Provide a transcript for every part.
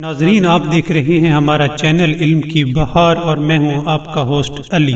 ناظرین، آپ دیکھ رہے ہیں ہمارا چینل علم کی بہار اور میں ہوں آپ کا ہوسٹ علی۔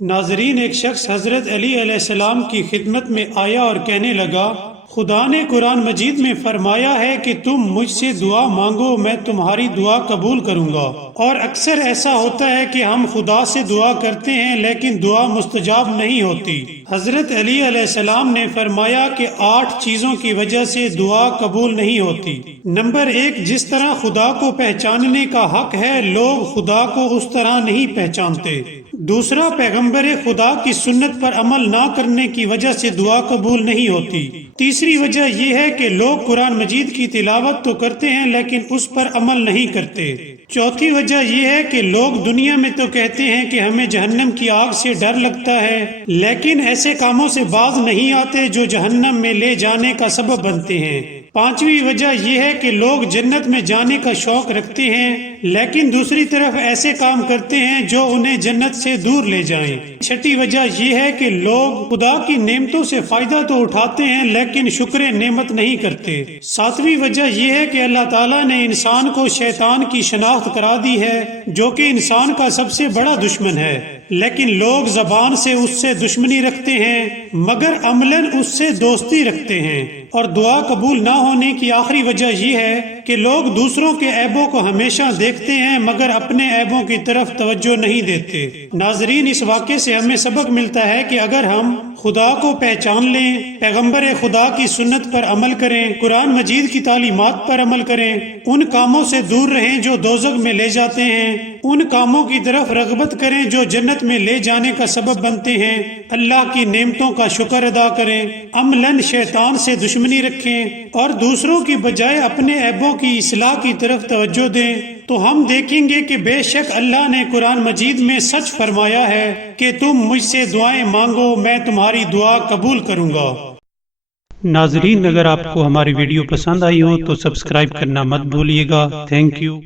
ناظرین، ایک شخص حضرت علی علیہ السلام کی خدمت میں آیا اور کہنے لگا، خدا نے قرآن مجید میں فرمایا ہے کہ تم مجھ سے دعا مانگو، میں تمہاری دعا قبول کروں گا۔ اور اکثر ایسا ہوتا ہے کہ ہم خدا سے دعا کرتے ہیں لیکن دعا مستجاب نہیں ہوتی۔ حضرت علی علیہ السلام نے فرمایا کہ 8 چیزوں کی وجہ سے دعا قبول نہیں ہوتی۔ نمبر 1، جس طرح خدا کو پہچاننے کا حق ہے، لوگ خدا کو اس طرح نہیں پہچانتے۔ دوسرا، پیغمبر خدا کی سنت پر عمل نہ کرنے کی وجہ سے دعا قبول نہیں ہوتی۔ تیسری وجہ یہ ہے کہ لوگ قرآن مجید کی تلاوت تو کرتے ہیں لیکن اس پر عمل نہیں کرتے۔ چوتھی وجہ یہ ہے کہ لوگ دنیا میں تو کہتے ہیں کہ ہمیں جہنم کی آگ سے ڈر لگتا ہے، لیکن ایسے کاموں سے باز نہیں آتے جو جہنم میں لے جانے کا سبب بنتے ہیں۔ پانچویں وجہ یہ ہے کہ لوگ جنت میں جانے کا شوق رکھتے ہیں لیکن دوسری طرف ایسے کام کرتے ہیں جو انہیں جنت سے دور لے جائیں۔ چھٹی وجہ یہ ہے کہ لوگ خدا کی نعمتوں سے فائدہ تو اٹھاتے ہیں لیکن شکر نعمت نہیں کرتے۔ ساتویں وجہ یہ ہے کہ اللہ تعالیٰ نے انسان کو شیطان کی شناخت کرا دی ہے جو کہ انسان کا سب سے بڑا دشمن ہے، لیکن لوگ زبان سے اس سے دشمنی رکھتے ہیں مگر عملاً اس سے دوستی رکھتے ہیں۔ اور دعا قبول نہ ہونے کی آخری وجہ یہ ہے کہ لوگ دوسروں کے عیبوں کو ہمیشہ دیکھتے ہیں مگر اپنے عیبوں کی طرف توجہ نہیں دیتے۔ ناظرین، اس واقعے سے ہمیں سبق ملتا ہے کہ اگر ہم خدا کو پہچان لیں، پیغمبر خدا کی سنت پر عمل کریں، قرآن مجید کی تعلیمات پر عمل کریں، ان کاموں سے دور رہیں جو دوزخ میں لے جاتے ہیں، ان کاموں کی طرف رغبت کریں جو جنت میں لے جانے کا سبب بنتے ہیں، اللہ کی نعمتوں کا شکر ادا کریں، عملاً شیطان سے دشمنی رکھیں اور دوسروں کی بجائے اپنے عیبوں کی اصلاح کی طرف توجہ دیں، تو ہم دیکھیں گے کہ بے شک اللہ نے قرآن مجید میں سچ فرمایا ہے کہ تم مجھ سے دعائیں مانگو، میں تمہاری دعا قبول کروں گا۔ ناظرین، اگر آپ کو ہماری ویڈیو پسند آئی ہو تو سبسکرائب کرنا مت بھولیے گا۔ Thank you.